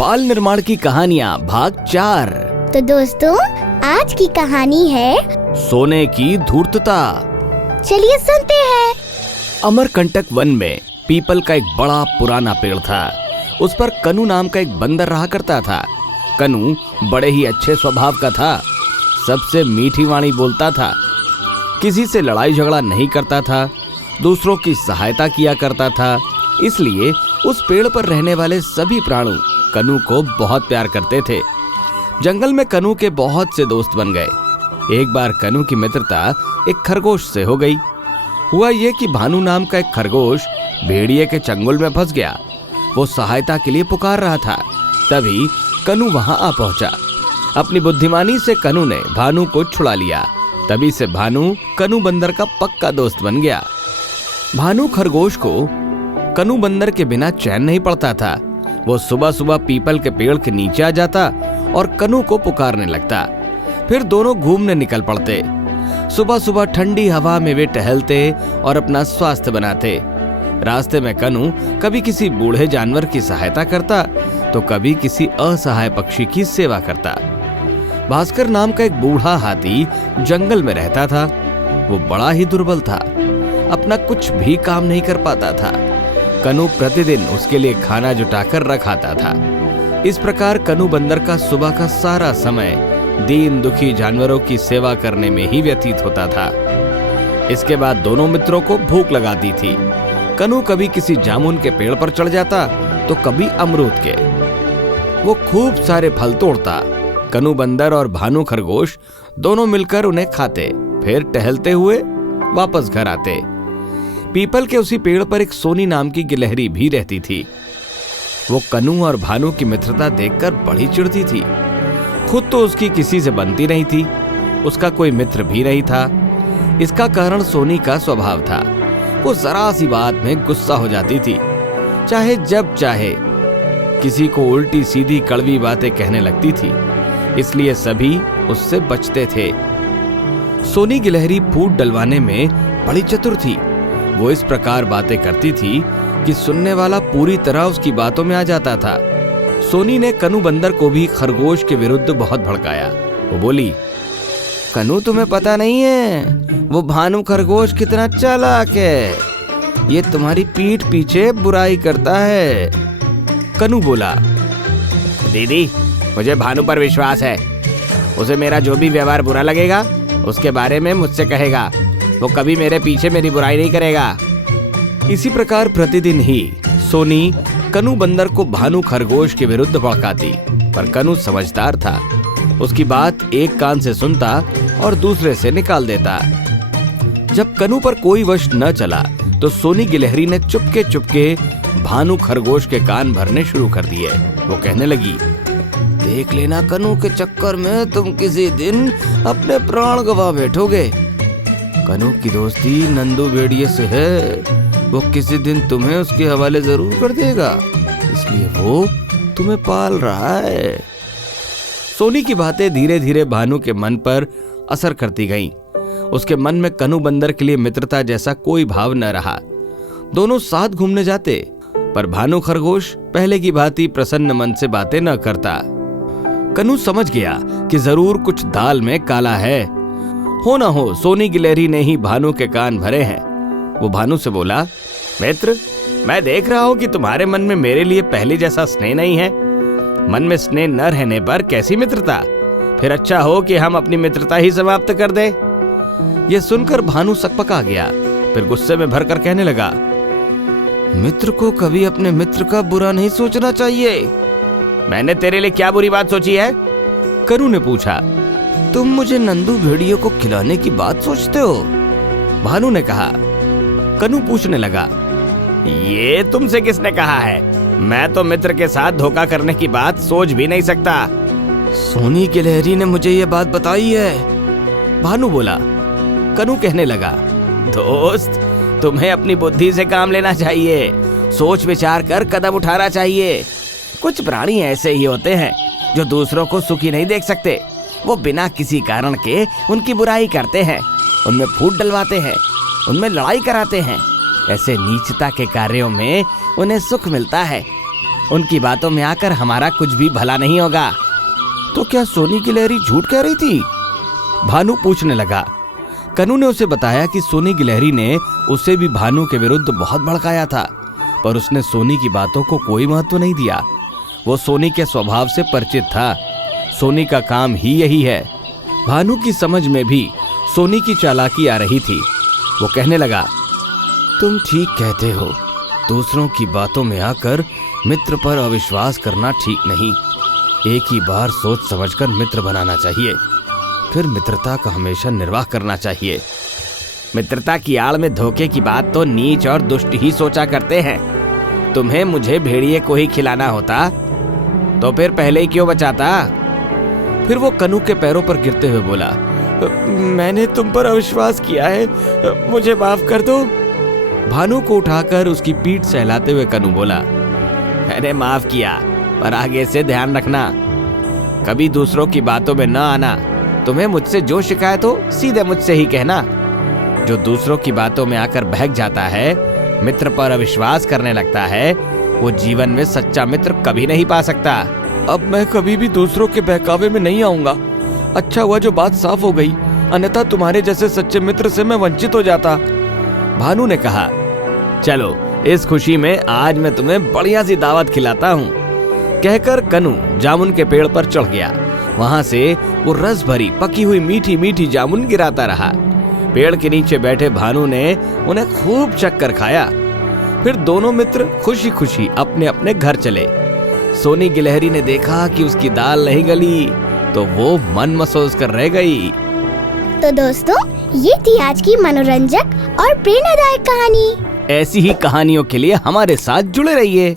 बाल निर्माण की कहानियाँ भाग 4। तो दोस्तों, आज की कहानी है सोने की धूर्तता। चलिए सुनते हैं। अमरकंटक वन में पीपल का एक बड़ा पुराना पेड़ था। उस पर कनू नाम का एक बंदर रहा करता था। कनू बड़े ही अच्छे स्वभाव का था, सबसे मीठी वाणी बोलता था, किसी से लड़ाई झगड़ा नहीं करता था, दूसरों की सहायता किया करता था। इसलिए उस पेड़ पर रहने वाले सभी प्राणी कनू को बहुत प्यार करते थे। जंगल में कनू के बहुत से दोस्त बन गए। एक बार कनू की मित्रता एक खरगोश से हो गई। हुआ ये कि भानु नाम का एक खरगोश भेड़िए के चंगुल में फंस गया। वो सहायता के लिए पुकार रहा था, तभी कनू वहां आ पहुंचा। अपनी बुद्धिमानी से कनू ने भानु को छुड़ा लिया। तभी से भानु कनू बंदर का पक्का दोस्त बन गया। भानु खरगोश को कनू बंदर के बिना चैन नहीं पड़ता था। वो सुबह सुबह पीपल के पेड़ के नीचे आ जाता और कनू को पुकारने लगता। फिर दोनों घूमने निकल पड़ते। सुबह सुबह ठंडी हवा में वे टहलते और अपना स्वास्थ्य बनाते। रास्ते में कनू कभी किसी बूढ़े जानवर की सहायता करता तो कभी किसी असहाय पक्षी की सेवा करता। भास्कर नाम का एक बूढ़ा हाथी जंगल में रहता था। वो बड़ा ही दुर्बल था, अपना कुछ भी काम नहीं कर पाता था। कनू प्रतिदिन उसके लिए खाना जुटाकर रखाता था। इस प्रकार कनू बंदर का सुबह का सारा समय दीन दुखी जानवरों की सेवा करने में ही व्यतीत होता था। इसके बाद दोनों मित्रों को भूख लगाती थी। कनू कभी किसी जामुन के पेड़ पर चढ़ जाता तो कभी अमरूद के। वो खूब सारे फल तोड़ता। कनू बंदर और भानु खरगोश दोनों मिलकर उन्हें खाते, फिर टहलते हुए वापस घर आते। पीपल के उसी पेड़ पर एक सोनी नाम की गिलहरी भी रहती थी। वो कनू और भानु की मित्रता देखकर बड़ी चिढ़ती थी। खुद तो उसकी किसी से बनती नहीं थी, उसका कोई मित्र भी नहीं था। इसका कारण सोनी का स्वभाव था। वो जरा सी बात में गुस्सा हो जाती थी, चाहे जब चाहे किसी को उल्टी सीधी कड़वी बातें कहने लगती थी। इसलिए सभी उससे बचते थे। सोनी गिलहरी फूट डलवाने में बड़ी चतुर थी। वो इस प्रकार बातें करती थी कि सुनने वाला पूरी तरह उसकी बातों में आ जाता था। सोनी ने कनू बंदर को भी खरगोश के विरुद्ध बहुत भड़काया। वो बोली, कनू तुम्हें पता नहीं है वो भानु खरगोश कितना चालाक है। ये तुम्हारी पीठ पीछे बुराई करता है। कनू बोला, दीदी मुझे भानु पर विश्वास है। उसे मेरा जो भी व्यवहार बुरा लगेगा उसके बारे में मुझसे कहेगा। वो कभी मेरे पीछे मेरी बुराई नहीं करेगा। इसी प्रकार प्रतिदिन ही सोनी कनू बंदर को भानु खरगोश के विरुद्ध भड़काती, पर कनू समझदार था। उसकी बात एक कान से सुनता और दूसरे से निकाल देता। जब कनू पर कोई वश न चला तो सोनी गिलहरी ने चुपके चुपके भानु खरगोश के कान भरने शुरू कर दिए। वो कहने लगी, देख लेना कनू के चक्कर में तुम किसी दिन अपने प्राण गंवा बैठोगे। कनू की दोस्ती नंदू भेड़िए से है, वो किसी दिन तुम्हें उसके हवाले जरूर कर देगा, इसलिए वो तुम्हें पाल रहा है। सोनी की बातें धीरे धीरे भानु के मन पर असर करती गईं। उसके मन में कनू बंदर के लिए मित्रता जैसा कोई भाव न रहा। दोनों साथ घूमने जाते, पर भानु खरगोश पहले की भांति प्रसन्न मन से बातें न करता। कनू समझ गया कि जरूर कुछ दाल में काला है। हो न हो सोनी गिलहरी ने ही भानु के कान भरे हैं। वो भानु से बोला, मित्र, मैं देख रहा हूं कि तुम्हारे मन में मेरे लिए पहले जैसा स्नेह नहीं है। मन में स्नेह न रहने पर कैसी मित्रता? फिर अच्छा हो कि हम अपनी मित्रता ही समाप्त कर दे। ये सुनकर भानु सकपका गया, फिर गुस्से में भरकर कहने लगा, मित्र को कभी अपने मित्र का बुरा नहीं सोचना चाहिए। मैंने तेरे लिए क्या बुरी बात सोची है? कनू ने पूछा। तुम मुझे नंदू भेड़ियों को खिलाने की बात सोचते हो? भानु ने कहा। कनू पूछने लगा, ये तुमसे किसने कहा है? मैं तो मित्र के साथ धोखा करने की बात सोच भी नहीं सकता। सोनी गिलहरी ने मुझे ये बात बताई है, भानु बोला। कनू कहने लगा, दोस्त तुम्हें अपनी बुद्धि से काम लेना चाहिए, सोच विचार कर कदम उठाना चाहिए। कुछ प्राणी ऐसे ही होते हैं जो दूसरों को सुखी नहीं देख सकते। वो बिना किसी कारण के उनकी बुराई करते हैं, उनमें फूट डलवाते हैं, उनमें लड़ाई कराते हैं। ऐसे नीचता के कार्यों में उन्हें सुख मिलता है। उनकी बातों में आकर हमारा कुछ भी भला नहीं होगा। तो क्या सोनी गिलहरी झूठ कह रही थी? भानु पूछने लगा। कनु ने उसे बताया कि सोनी गिलहरी ने उसे भी भानु के विरुद्ध बहुत भड़काया था, पर उसने सोनी की बातों को कोई महत्व नहीं दिया। वो सोनी के स्वभाव से परिचित था। सोनी का काम ही यही है। भानु की समझ में भी सोनी की चालाकी आ रही थी। वो कहने लगा, तुम ठीक कहते हो, दूसरों की बातों में आकर मित्र पर अविश्वास करना ठीक नहीं। एक ही बार सोच समझकर मित्र बनाना चाहिए, फिर मित्रता का हमेशा निर्वाह करना चाहिए। मित्रता की आड़ में धोखे की बात तो नीच और दुष्ट ही सोचा करते हैं। तुम्हें मुझे भेड़िए को ही खिलाना होता तो फिर पहले ही क्यों बचाता? फिर वो कनु के पैरों पर गिरते हुए बोला, मैंने तुम पर अविश्वास किया है, मुझे माफ कर दो। भानु को उठाकर उसकी पीठ सहलाते हुए कनु बोला, मैंने माफ किया, पर आगे से ध्यान रखना, कभी दूसरों की बातों में न आना। तुम्हें मुझसे जो शिकायत हो सीधे मुझसे ही कहना। जो दूसरों की बातों में आकर बहक जाता है, मित्र पर अविश्वास करने लगता है, वो जीवन में सच्चा मित्र कभी नहीं पा सकता। अब मैं कभी भी दूसरों के बहकावे में नहीं आऊंगा। अच्छा हुआ जो बात साफ हो गई, अन्यथा तुम्हारे जैसे सच्चे मित्र से मैं वंचित हो जाता। भानु ने कहा, चलो इस खुशी में आज मैं तुम्हें बढ़िया सी दावत खिलाता हूँ। कहकर कनु जामुन के पेड़ पर चढ़ गया। वहां से वो रस भरी पकी हुई मीठी मीठी जामुन गिराता रहा। पेड़ के नीचे बैठे भानु ने उन्हें खूब चक्कर खाया। फिर दोनों मित्र खुशी खुशी अपने अपने घर चले। सोनी गिलहरी ने देखा कि उसकी दाल नहीं गली, तो वो मन मसोस कर रह गई। तो दोस्तों, ये थी आज की मनोरंजक और प्रेरणादायक कहानी। ऐसी ही कहानियों के लिए हमारे साथ जुड़े रहिए।